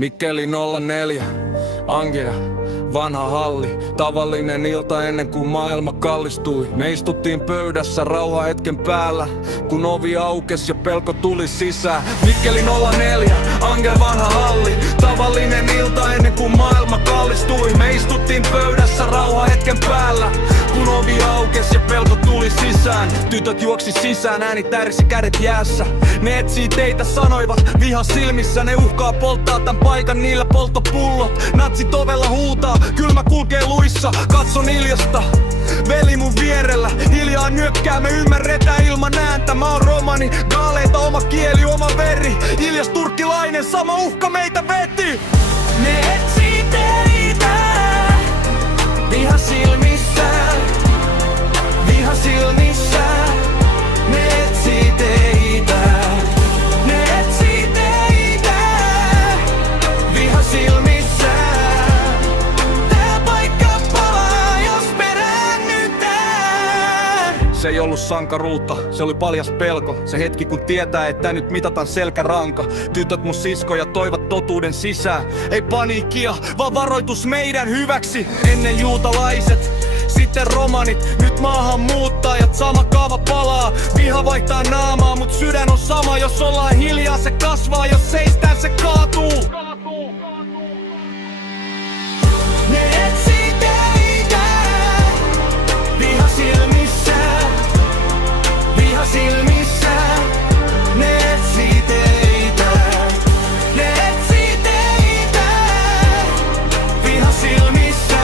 Mikkeli 04, Angea, vanha halli. Tavallinen ilta ennen kuin maailma kallistui. Me istuttiin pöydässä rauha hetken päällä, kun ovi aukes ja pelko tuli sisään. Mikkeli 04, Angea, vanha halli. Tavallinen ilta ennen kuin maailma kallistui. Me istuttiin pöydässä rauha hetken päällä, kun ovi aukes ja pelko tuli sisään. Tytöt juoksi sisään, ääni tärisi, kädet jäässä. Ne etsii teitä, sanoivat viha silmissä. Ne uhkaa polttaa tän paikan, niillä polttopullot. Natsit ovella huutaa, kylmä kulkee luissa. Katson hiljasta, veli mun vierellä. Hiljaa nyökkää, me ymmärretään ilman ääntä. Mä oon romani, gaaleita, oma kieli, oma veri. Hiljas turkkilainen, sama uhka meitä veti. Ne etsii teitä, viha silmissä, viha silmissä. Ne etsii teitä, ne etsii teitä, viha silmissä. Tää paikka palaa, jos peräännytään. Se ei ollut sankaruutta, se oli paljas pelko. Se hetki kun tietää, että nyt mitataan selkäranka. Tytöt mun siskoja toivat totuuden sisään. Ei paniikkia, vaan varoitus meidän hyväksi. Ennen juutalaiset, sitten romanit, nyt maahanmuuttajat, sama kaava palaa. Viha vaihtaa naamaa, mut sydän on sama. Jos ollaan hiljaa se kasvaa, jos seistään se kaatuu. Ne etsii teitä, viha silmissä, viha silmissä. Ne etsii teitä, ne etsii teitä, viha silmissä.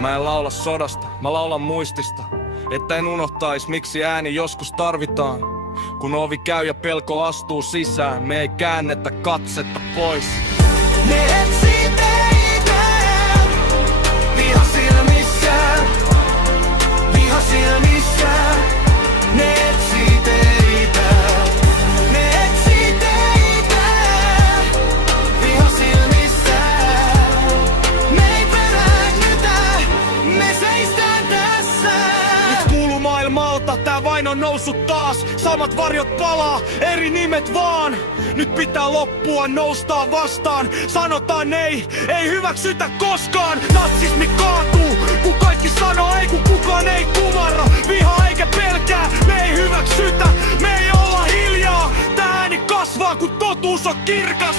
Mä en laula sodasta, mä laulan muistista, että en unohtais miksi ääni joskus tarvitaan. Kun ovi käy ja pelko astuu sisään, me ei käännetä katsetta pois. Ne etsii teitä, viha silmissä, viha silmissä. Ne etsii teitä, ne etsii teitä, viha silmissä. Me ei peräännytä, me seistään tässä. Nyt kuuluu maailmalta, tää vain on noussut taas. Samat varjot palaa, eri nimet vaan. Nyt pitää loppua, noustaan vastaan. Sanotaan ei, ei hyväksytä koskaan. Natsismi kaatuu, kun kaikki sanoo ei, kun kukaan ei kumarra. Viha eikä pelkää, me ei hyväksytä, me ei olla hiljaa. Tää ääni kasvaa, kun totuus on kirkas.